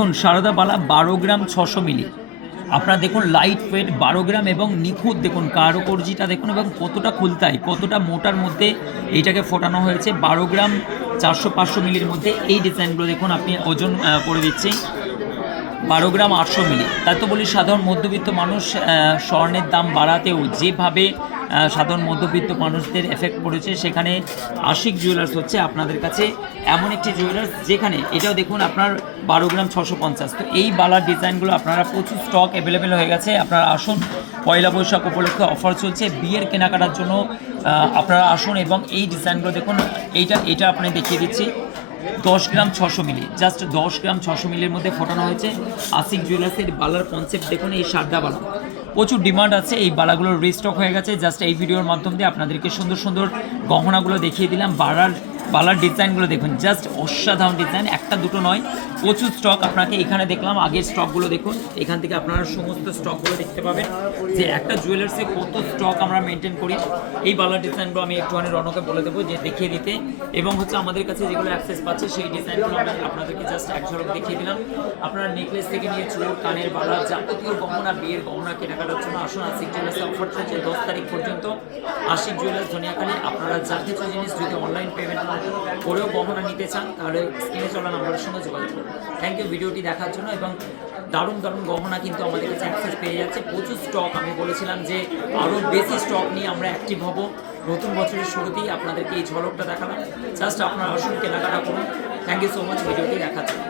দেখুন সারদা বালা 12 গ্রাম 600 মিলি। আপনারা দেখুন লাইট ওয়েট 12 গ্রাম এবং নিখুঁত দেখুন কারুকার্যটা দেখুন এবং কতটা খুলতাই কতটা মোটার মধ্যে এইটাকে ফোটানো হয়েছে। 12 গ্রাম 400-500 মিলির মধ্যে এই ডিজাইনগুলো দেখুন আপনি ওজন করে দিচ্ছি 12 গ্রাম 800 মিলি। তাই তো বলি সাধারণ মধ্যবিত্ত মানুষ স্বর্ণের দাম বাড়াতেও যেভাবে সাধারণ মধ্যবিত্ত মানুষদের এফেক্ট পড়েছে, সেখানে আশিক জুয়েলার্স হচ্ছে আপনাদের কাছে এমন একটি জুয়েলার্স যেখানে এটাও দেখুন আপনার 12 গ্রাম 650। তো এই বালার ডিজাইনগুলো আপনারা প্রচুর স্টক অ্যাভেলেবেল হয়ে গেছে। আপনারা আসুন, পয়লা বৈশাখ উপলক্ষে অফার চলছে, বিয়ের কেনাকাটার জন্য আপনারা আসুন এবং এই ডিজাইনগুলো দেখুন। এইটা আপনি দেখিয়ে দিচ্ছি 10 গ্রাম 600 মিলি, জাস্ট 10 গ্রাম 600 মিলির মধ্যে ফোটানো হয়েছে। আশিক জুয়েলার্সের বালার কনসেপ্ট দেখুন, এই সারদা বালা প্রচুর ডিমান্ড আছে। এই বালাগুলোর রিস্টক হয়ে গেছে। জাস্ট এই ভিডিওর মাধ্যম দিয়ে আপনাদেরকে সুন্দর সুন্দর গহনাগুলো দেখিয়ে দিলাম। বালার ডিজাইনগুলো দেখুন, জাস্ট অসাধারণ ডিজাইন, একটা দুটো নয়, প্রচুর স্টক আপনাকে এখানে দেখলাম। আগের স্টকগুলো দেখুন, এখান থেকে আপনারা সমস্ত স্টকগুলো দেখতে পাবেন যে একটা জুয়েলার্সে কত স্টক আমরা মেনটেন করি। এই বালার ডিজাইনগুলো আমি একটুখানি রনকে বলে দেবো যে দেখিয়ে দিতে, এবং হচ্ছে আমাদের কাছে যেগুলো অ্যাক্সেস পাচ্ছে সেই ডিজাইনগুলো আমি আপনাদেরকে জাস্ট এক ঝলক দেখিয়ে দিলাম। আপনারা নেকলেস থেকে নিয়ে চোর, কানের বালা, যাবতীয় গহনা, বিয়ের গহনা কেনাকাটার জন্য আসুন। আশিক জুয়েলার্সে অফার চলছে 10 তারিখ পর্যন্ত। আশিক জুয়েলার্স ধনিয়াখালী। আপনারা যা কিছু জিনিস যদি অনলাইন পেমেন্ট করেও গহনা নিতে চান তাহলে স্ক্রিনে চলা নাম্বারের সঙ্গে যোগাযোগ করুন। থ্যাংক ইউ ভিডিওটি দেখার জন্য। এবং দারুণ দারুণ গহনা কিন্তু আমাদের কাছে অ্যাক্সেস পেয়ে যাচ্ছে, প্রচুর স্টক। আমি বলেছিলাম যে আরও বেশি স্টক নিয়ে আমরা অ্যাক্টিভ হব। নতুন বছরের শুরুতেই আপনাদেরকে এই ঝলকটা দেখালাম। জাস্ট আপনারা আসুন, কেনাকাটা করুন। থ্যাংক ইউ সো মাচ ভিডিওটি দেখার জন্য।